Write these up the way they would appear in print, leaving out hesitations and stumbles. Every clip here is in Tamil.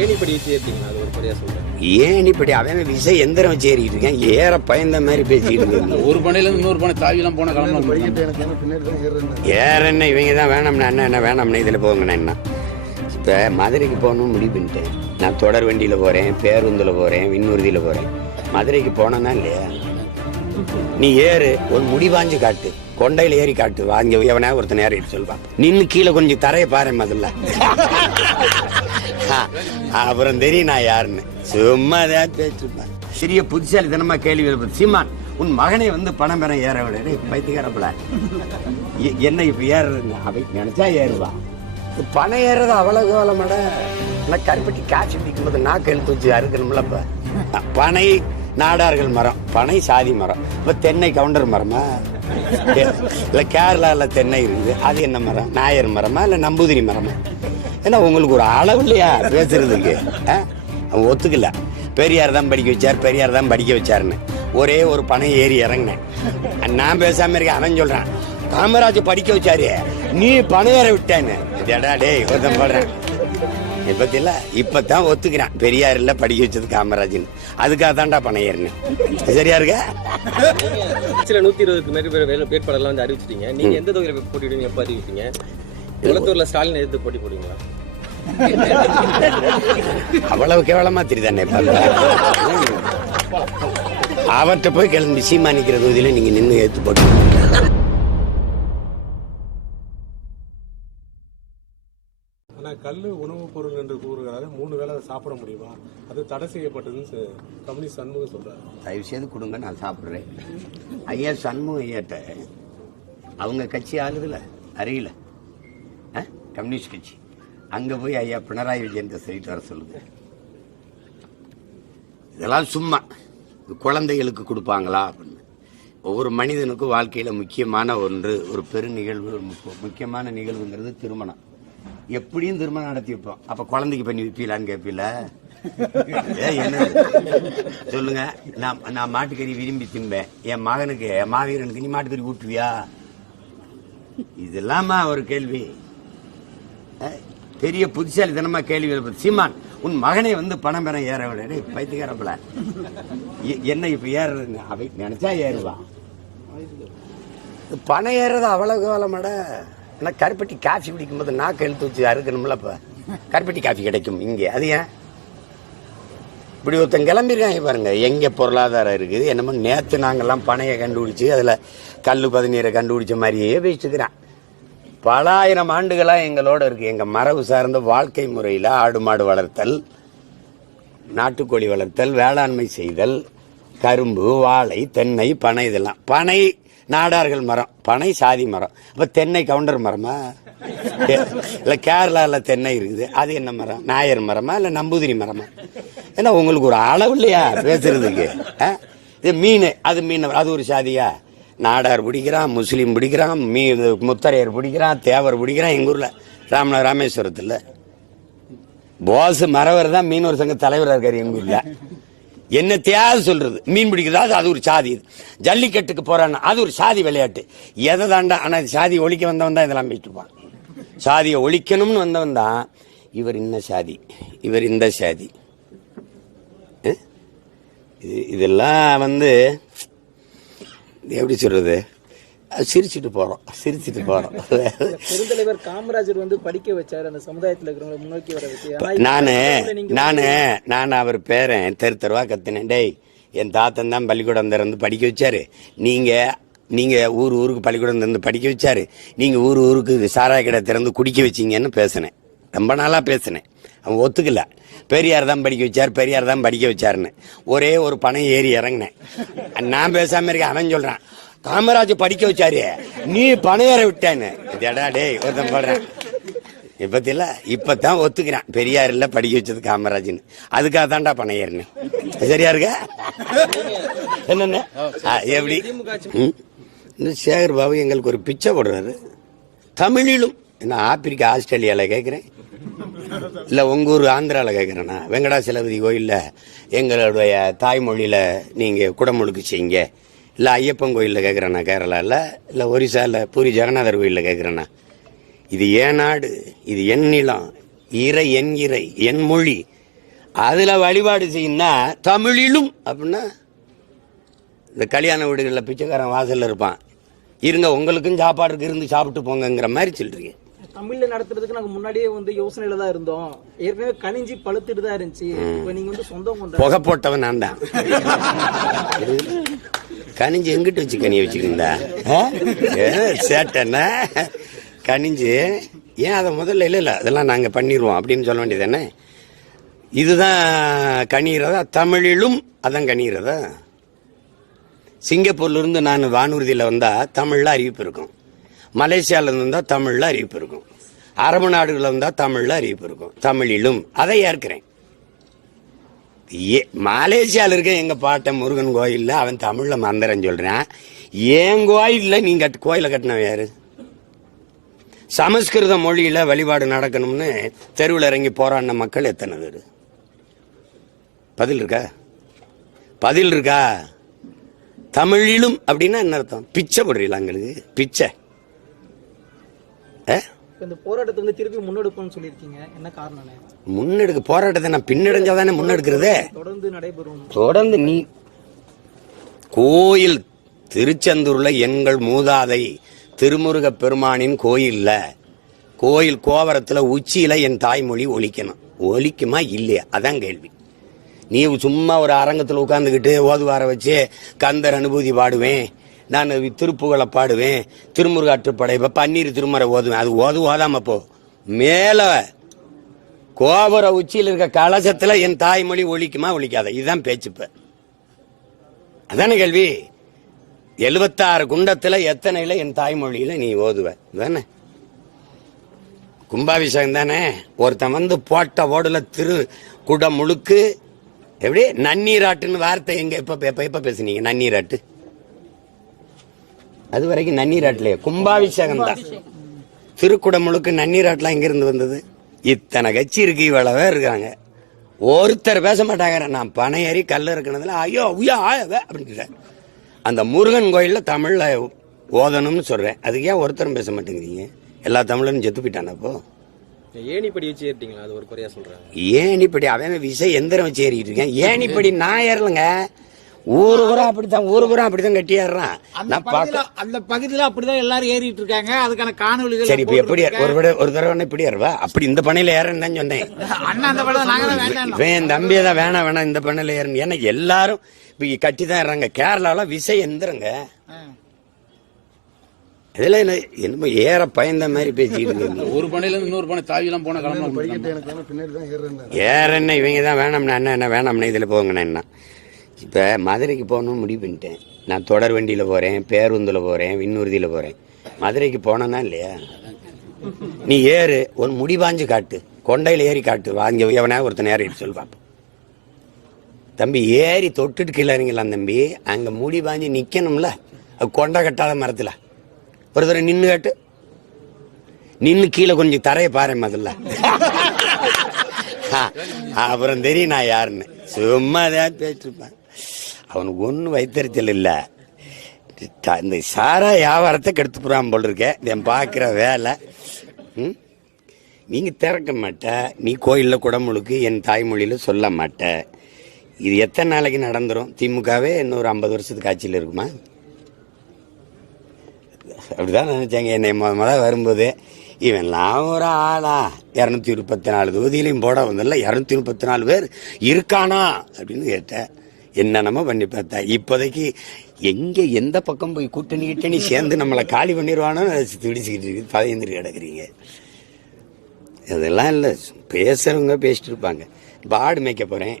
ஏணிப்படி வச்சு ஏற்றிங்களா? அது ஒரு படியா சொல்றேன். ஏணிப்படி அவன் விசை எந்திரம் வச்சு ஏறிட்டு இருக்கேன். ஏற பயந்த மாதிரி பேசிட்டு இருக்கேன். ஒரு பனையில இருந்து இன்னொரு பனை தாவிலாம் போன கிளம்பலாம். ஏற என்ன இவங்க தான் வேணாம்னா என்ன வேணாம்னா இதில் போங்கண்ணா என்ன. இப்போ மதுரைக்கு போகணும்னு முடிவு பண்ணிட்டேன். நான் தொடர் வண்டியில் போகிறேன், பேருந்தில் போகிறேன், விண்ணூர்தியில் போகிறேன். மதுரைக்கு போனேன்னா இல்லையா, நீ ஏறு, ஒரு முடிவாஞ்சு காட்டு, கொண்டையில் ஏறி காட்டு, வாங்கி எவனா ஒருத்தன் ஏறிட்டு சொல்லுவான். நின்று கீழே கொஞ்சம் தரையை பாரு முதல்ல, அப்புறம் தெரியும் நான் யாருன்னு. சும்மா ஏதாவது பேச்சுப்பேன். சிறிய புத்திசாலித்தனமா கேள்வி. சீமான், உன் மகனை வந்து பணம் பெற ஏற விட பைத்தியக்காரப்பல என்ன இப்ப ஏறுறது? அவை நினைச்சா ஏறுவா. பணம் ஏறது அவ்வளவு கோலமாட. கருப்பட்டி காய்ச்சி பிடிக்கும் போது நாக்கு எழுத்து வச்சு அறுக்கணும்ல. இப்ப பனை நாடார்கள் மரம், பனை சாதி மரம். இப்ப தென்னை கவுண்டர் மரமா? இல்ல கேரளால தென்னை இருக்குது, அது என்ன மரம்? நாயர் மரமா இல்ல நம்பூதிரி மரமா? ஏன்னா உங்களுக்கு ஒரு அளவு இல்லையா பேசுறதுக்கு? அவன் ஒத்துக்கல. பெரியார் தான் படிக்க வச்சார், பெரியார் தான் படிக்க வச்சாருன்னு ஒரே ஒரு பனை ஏறி இறங்கினேன். நான் பேசாம இருக்கேன். அவன் சொல்றான், காமராஜ் படிக்க வச்சாரு, நீ பனை ஏற விட்டேன்னு. டே ஒருத்தன் போடுறேன். இப்பத்தில இப்பதான் ஒத்துக்கிறான், பெரியார் இல்ல படிக்க வச்சது காமராஜ்னு. அதுக்காக தான்டா பனை ஏறினேன். சரியா இருக்க? சில 120க்கு மேற்பட்ட வேட்பாளர்லாம் வந்து அறிவிச்சிட்டீங்க. நீங்க எந்த தொகுதியில் போட்டிடுவீங்க? எப்ப அறிவிப்பீங்க? குளத்தூர்ல ஸ்டாலின் எதிர்த்து போட்டி போடுவீங்களா? அவ்வளவு கேவலமா தெரியுதானே. அவர்கிட்ட போய் கிளம்பி சீமா நிக்கிற தொகுதியில நீங்க நின்று எடுத்து போட்டு. கல்லு உணவுப் பொருள் என்று கூறுகிறாரு. 3 வேளை அதை சாப்பிட முடியுமா? அது தடை செய்யப்பட்டதுன்னு கம்யூனிஸ்ட் சண்முகம் சொல்றாரு. தயவு செய்து கொடுங்க, நான் சாப்பிடுறேன். ஐயா சண்முகம் ஐயாட்ட அவங்க கட்சி ஆளுதுல அறியல, கம்யூனிஸ்ட் கட்சி. அங்க போய் ஐயா பினராயி விஜயன் சொல்லிட்டு வர சொல்லுங்க. இதெல்லாம் சும்மா குழந்தைகளுக்கு கொடுப்பாங்களா அப்படின்னு. ஒவ்வொரு மனிதனுக்கும் வாழ்க்கையில முக்கியமான ஒன்று, ஒரு பெரு நிகழ்வு, முக்கியமான நிகழ்வுங்கிறது திருமணம். எப்படியும் திருமணம் நடத்தி வைப்போம். அப்ப குழந்தைக்கு பண்ணி வைப்பீலான்னு கேட்பீல? என்ன சொல்லுங்க. நான் மாட்டுக்கறி விரும்பி திம்பேன், என் மகனுக்கு, என் மாவீரனுக்கு நீ மாட்டுக்கறி ஊட்டுவியா? இதெல்லாமா ஒரு கேள்வி? பெரிய புத்திசாலித்தனமா கேள்வி. சீமான், உன் மகனை வந்து பணம் பெற ஏற விட பைத்தியக்காரப்பல என்ன இப்ப ஏறுறது? அவை நினைச்சா ஏறுவா. பணம் ஏறது அவ்வளவு கோலமாட. ஆனால் கருப்பட்டி காஃபி குடிக்கும் போது நாக்கு எழுத்து வச்சு அறுக்கணும்ல. இப்போ கருப்பட்டி காஃபி கிடைக்கும் இங்கே. அது ஏன் இப்படி ஒருத்தன் கிளம்பிருக்காங்க பாருங்க. எங்கே பொருளாதாரம் இருக்குது? என்னமோ நேற்று நாங்கள்லாம் பனையை கண்டுபிடிச்சி அதில் கல் 17 கண்டுபிடிச்ச மாதிரியே பேசிட்டுக்கிறான். பல ஆயிரம் ஆண்டுகளாக எங்களோட இருக்கு. எங்கள் மரபு சார்ந்த வாழ்க்கை முறையில் ஆடு மாடு வளர்த்தல், நாட்டுக்கோழி வளர்த்தல், வேளாண்மை செய்தல், கரும்பு, வாழை, தென்னை, பனை. இதெல்லாம் பனை நாடார்கள் மரம், பனை சாதி மரம். அப்ப தென்னை கவுண்டர் மரமா? இல்ல கேரளால தென்னை இருக்குது, அது என்ன மரம்? நாயர் மரமா இல்ல நம்பூதிரி மரமா? ஏன்னா உங்களுக்கு ஒரு அளவு இல்லையா பேசுறதுக்கு? இது மீன், அது மீன், அது ஒரு சாதியா? நாடார் பிடிக்கிறான், முஸ்லீம் பிடிக்கிறான், முத்தரையர் பிடிக்கிறான், தேவர் பிடிக்கிறான். எங்க ஊர்ல ராமேஸ்வரத்துல போஸ் மரவர் தான் மீனவர் சங்க தலைவராக இருக்காரு எங்க ஊர்ல. என்ன தேவை சொல்றது? மீன் பிடிக்கிறது அது ஒரு சாதி. ஜல்லிக்கட்டுக்கு போறான்னா அது ஒரு சாதி விளையாட்டு. எதை தாண்டா? ஆனா சாதி ஒழிக்க வந்தவன் தான் இதெல்லாம் பேசிட்டு இருப்பான். சாதியை ஒழிக்கணும்னு வந்தவன் தான் இவர் இந்த சாதி, இவர் இந்த சாதி. இதெல்லாம் வந்து எப்படி சொல்றது? சிரிச்சுட்டு போறோம். பெருந்தலைவர் காமராஜர் வந்து படிக்க வச்சாரு, அந்த சமுதாயத்தில் இருக்கிறவங்களை முன்னோக்கி வர வச்சு. நான் அவர் பேரன் தெருவா கத்தினேன். டேய், என் தாத்தன் தான் பள்ளிக்கூடம் திறந்து படிக்க வச்சாரு. நீங்க ஊருக்கு பள்ளிக்கூடம் திறந்து படிக்க வச்சாரு. நீங்க ஊருக்கு சாராய கடை திறந்து குடிக்க வச்சீங்கன்னு பேசினேன். ரொம்ப நாளா பேசினேன். அவன் ஒத்துக்கல. பெரியார் தான் படிக்க வச்சார், பெரியார் தான் படிக்க வச்சாருன்னு ஒரே ஒரு பணம் ஏறி இறங்கினேன். நான் பேசாம இருக்கேன். அவன் சொல்றான், காமராஜ் படிக்க வச்சாரு, நீ பணம் ஏற விட்டேன்னு. டே ஒருத்தன் போடுறேன். இப்பத்தில இப்பதான் ஒத்துக்கிறான், பெரியார் இல்ல படிக்க வச்சது காமராஜ்னு. அதுக்காக தான்டா பணம் ஏறினேன். சரியா இருக்க? என்னென்ன எப்படி சேகர் பாபு எங்களுக்கு ஒரு பிச்சை போடுறாரு தமிழிலும். என்ன ஆப்பிரிக்கா ஆஸ்திரேலியால கேட்கிறேன், இல்ல உங்க ஊர் ஆந்திரால கேட்கிறேன்னா? வெங்கடாசலபதி கோயில்ல எங்களுடைய தாய்மொழியில நீங்க குடமுழுக்கு செய்யுங்க. இல்லை ஐயப்பன் கோயிலில் கேட்குறேண்ணா கேரளாவில், இல்லை ஒரிசாவில் பூரி ஜெகநாதர் கோயிலில் கேட்குறேண்ணா. இது ஏன் நாடு, இது என் நிலம், இறை என் மொழி அதுல வழிபாடு செய்யணும்னா தமிழிலும் அப்படின்னா இந்த கல்யாண வீடுகளில் பிச்சைக்காரன் வாசல்ல இருப்பான், இருங்க உங்களுக்கும் சாப்பாடுக்கு இருந்து சாப்பிட்டு போங்கிற மாதிரி சொல்றீங்க. தமிழ்ல நடத்துறதுக்கு நாங்க முன்னாடியே யோசனையில தான் இருந்தோம். ஏற்கனவே கனிஞ்சி பழுத்துட்டு தான் இருந்துச்சு. இப்ப நீங்க சொந்தம் புகை போட்டவன் நான் தான். கனிஞ்சு எங்கிட்ட வச்சு கனியை வச்சுக்கிந்தா சேட்டன கனிஞ்சு ஏன் அதை முதல்ல இல்லை அதெல்லாம் நாங்க பண்ணிடுவோம் அப்படின்னு சொல்ல வேண்டியதானே. இதுதான் கனிகிறதா? தமிழிலும் அதான் கனிகிறதா? சிங்கப்பூர்ல இருந்து நான் வானூர்தியில் வந்தா தமிழ்ல அறிவிப்பு இருக்கும், மலேசியால இருந்து வந்தா தமிழ்ல அறிவிப்பு இருக்கும், அரபு நாடுகள் வந்தா தமிழ்ல அறிவிப்பு இருக்கும். தமிழிலும் அதை ஏற்கிறேன். மலேசியால இருக்க எங்க பாட்டன் முருகன் கோயில்ல அவன் தமிழ்ல மந்திரம் சொல்றான், என் கோயில்ல நீங்க கோயில கட்டினவன் யாரு? சமஸ்கிருத மொழியில வழிபாடு நடக்கணும்னு தெருவில் இறங்கி போராடின மக்கள் எத்தனை பேர்? பதில் இருக்கா? தமிழிலும் அப்படின்னா என்ன அர்த்தம்? பிச்சை போடுறீங்களா? எங்களுக்கு பிச்சை. இந்த போராட்டத்தை திருப்பி முன்னெடுப்போம்னு சொல்லியிருக்கீங்க, என்ன காரணம்? முன்னெடுக்க போராட்டத்தை நான் பின்னடைஞ்சாதானே முன்னெடுக்கிறதே. தொடர்ந்து நடைபெறும். தொடர்ந்து நீ கோயில் திருச்செந்தூர்ல எங்கள் மூதாதை திருமுருக பெருமானின் கோயில் கோவரத்துல உச்சியில என் தாய்மொழி ஒலிக்கணும். ஒலிக்குமா இல்லையா? அதான் கேள்வி. நீ சும்மா ஒரு அரங்கத்தில் உட்கார்ந்துக்கிட்டு ஓதுவார வச்சு கந்தர் அனுபூதி பாடுவேன், நான் திருப்புகளை பாடுவேன், திருமுருகாற்றுப்படை பன்னீர் திருமறை ஓதுவேன், அது ஓதாம போ. மேல கோபுர உச்சியில் இருக்க கலசத்துல என் தாய்மொழி ஒலிக்குமா ஒலிக்காத? இதுதான் பேச்சுப்ப. அதானே கேள்வி. 76 குண்டத்துல எத்தனைல என் தாய்மொழியில நீ ஓதுவ தானே? கும்பாபிஷேகம் தானே. ஒருத்தன் போட்ட ஓடுல திரு குடம் முழுக்கு எப்படி நன்னீராட்டுன்னு வார்த்தை எங்க எப்ப பேசுனீங்க? நன்னீராட்டு அது வரைக்கும் நன்னீராட்டுலயே கும்பாபிஷேகம் தான். திருக்குடம் முழுக்கு நன்னீராட்டுலாம் எங்க இருந்து வந்தது? இத்தனை கட்சி இருக்கு, இவ்வளவே இருக்காங்க, ஒருத்தர் பேச மாட்டாங்க. நான் பனை ஏறி கல்ல இருக்கிறதுல ஐயோ உயா அப்படின்னு அந்த முருகன் கோயில்ல தமிழ்ல ஓதணும்னு சொல்றேன். அதுக்கு ஏன் ஒருத்தரும் பேச மாட்டேங்கிறீங்க? எல்லா தமிழனும் செத்து போயிட்டான. அப்போ ஏணிப்படி வச்சு ஏறிட்டீங்களா? அது ஒரு குறையா சொல்றாங்க. ஏணிப்படி அவன் விசை எந்திரம் வச்சு ஏறிட்டு இருக்கேன். ஏணிப்படி நான் ஏறலங்க, ஊரு பூரா அப்படித்தான் கட்டி ஏறான். அந்த பகுதியில அப்படிதான் எல்லாரும் ஏறிட்டு இருக்காங்க. அதுக்கான காணொலிகள். சரி, இப்ப எப்படி ஒரு தடவை இப்படி ஏறுவா? அப்படி இந்த பண்ணையில ஏறன்னு தான் சொன்னேன். அண்ணா அந்த படம் நாங்க என் தம்பியை தான் வேணாம் இந்த பண்ணையில ஏறணும். ஏன்னா எல்லாரும் இப்ப கட்டி தான் ஏறாங்க. கேரளால விசை எந்திரங்க. இதுல என்ன ஏற பயந்த மாதிரி பேசிட்டு ஒரு பனையில இருந்து இன்னொரு பனை தாவி எல்லாம் போன கிளம்பலாம். ஏறன்னு இவங்க தான் வேணாம்னா என்ன வேணாம்னா இதுல போங்கண்ணா என்ன. இப்ப மதுரைக்கு போகணும்னு முடிவு பண்ணிட்டேன். நான் தொடர் வண்டியில போறேன், பேருந்துல போறேன், விண்ணூர்தியில போறேன். மதுரைக்கு போனேன்னா இல்லையா? நீ ஏறு, ஒரு முடிவாஞ்சு காட்டு, கொண்டையில ஏறி காட்டு, வாங்க எவனா ஒருத்தன் ஏறிட்டு சொல்லுவான். தம்பி ஏறி தொட்டுட்டு கீழே இறங்கலாம் தம்பி. அங்க முடி பாஞ்சு நிக்கணும்ல, கொண்டை கட்டாத மரத்துல ஒரு தடவை நின்று காட்டு. நின்று கீழே கொஞ்சம் தரைய பாரு முதல்ல, அப்புறம் தெரியும் நான் யாருன்னு. சும்மா தான் பேசிருப்பேன். அவனுக்கு ஒன்றும் வைத்தறிச்சல் இல்லை. இந்த சாரா வியாபாரத்தை கெடுத்து போறான் போல் இருக்க என் பார்க்குற வேலை. நீங்க திறக்க மாட்ட, நீ கோயிலில் குடமுழுக்கு என் தாய்மொழியில சொல்ல மாட்ட. இது எத்தனை நாளைக்கு நடந்துரும்? திமுகவே இன்னொரு 50 வருஷத்துக்கு ஆட்சியில் இருக்குமா? அப்படிதான் நினைச்சாங்க என்னை முதல் வரும்போது. இவன்லாம் ஒரு ஆளா? 234 தொகுதியிலையும் போட வந்தல 234 பேர் இருக்கானா அப்படின்னு கேட்டேன். என்னென்னமோ பண்ணி பார்த்தேன். இப்போதைக்கு எங்க எந்த பக்கம் போய் கூட்டணி சேர்ந்து நம்மளை காலி பண்ணிடுவானோ துடிச்சுக்கிட்டு இருக்கு, பதிந்துட்டு கிடக்குறீங்க. அதெல்லாம் இல்லை, பேசுறவங்க பேசிட்டு இருப்பாங்க. இப்போ ஆடு மேய்க்க போறேன்,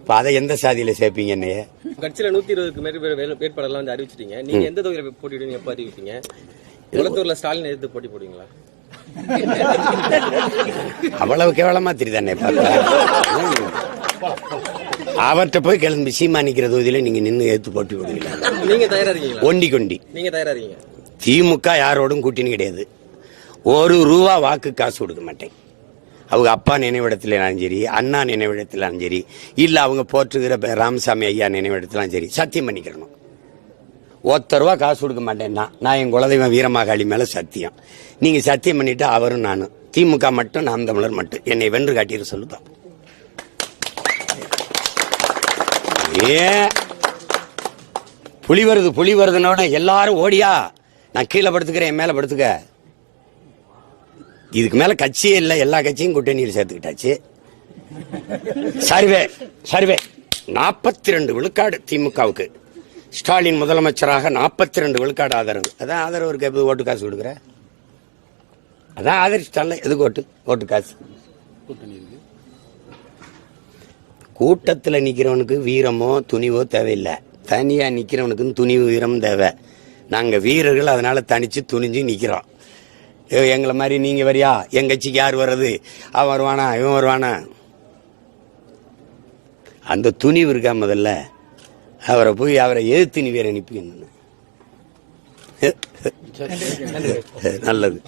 இப்போ அதை எந்த சாதியில சேர்ப்பீங்க? என்னைய கட்சியில 120க்கு மேல வேட்பாளர்லாம் அறிவிச்சிட்டீங்க. நீங்க எந்த தொகுதியில போட்டியிடுவீங்க? எப்ப அறிவிப்பீங்க? குளத்தூர்ல ஸ்டாலின் எதிர்த்து போட்டி போடுவீங்களா? அவ்வளவு கேவலமா தெரியுதானே பார்த்தா? அவர்கிட்ட போய் கிளம்பி சீமா நிக்கிற தொகுதியில நீங்க நின்று எடுத்து போட்டி போடுவீங்களா? நீங்க தயாரா இருக்கீங்களா? ஒண்டி நீங்க தயாரா இருக்கீங்க? திமுக யாரோடும் கூட்டணி கிடையாது. ₹1 வாக்கு காசு கொடுக்க மாட்டேன். அவங்க அப்பா நினைவிடத்திலும் சரி, அண்ணா நினைவிடத்திலும் சரி, இல்ல அவங்க போற்றுகிற ராமசாமி ஐயா நினைவிடத்திலும் சரி, சத்தியம் பண்ணிக்கிறணும். ₹1 காசு கொடுக்க மாட்டேன்னா நான் என் குலதெய்வம் வீரமாகாளி மேல சத்தியம். நீங்க சத்தியம் பண்ணிட்டு அவரும் நானும் திமுக மட்டும், நாம் தமிழர் மட்டும். என்னை வென்று காட்டிட்டு சொல்லுதான். ஏன் புலி வருதுனோட எல்லாரும் ஓடியா, நான் கீழே படுத்துக்கிறேன், என் மேல படுத்துக்க. இதுக்கு மேல கட்சியே இல்லை, எல்லா கட்சியும் கூட்டணியில் சேர்த்துக்கிட்டாச்சு. சர்வே 42 விழுக்காடு திமுகவுக்கு. ஸ்டாலின் முதலமைச்சராக 42 விழுக்காடு ஆதரவு. அதான் ஆதரவு இருக்க ஓட்டு காசு கொடுக்குற, அதான் ஆதரிச்சிட்டால. எதுக்கு ஓட்டு காசு? கூட்டத்தில் நிக்கிறவனுக்கு வீரமோ துணிவோ தேவையில்லை, தனியா நிக்கிறவனுக்கு துணிவு வீரமும் தேவை. நாங்க வீரர்கள், அதனால தனிச்சு துணிஞ்சு நிக்கிறோம். எங்களை மாதிரி நீங்க வரியா, எங்க கட்சிக்கு யார் வர்றது, அவன் வருவானா இவன் வருவானா, அந்த துணிவு இருக்கா? முதல்ல அவரை எதிர்த்து நீ வேற அனுப்பி நல்லது.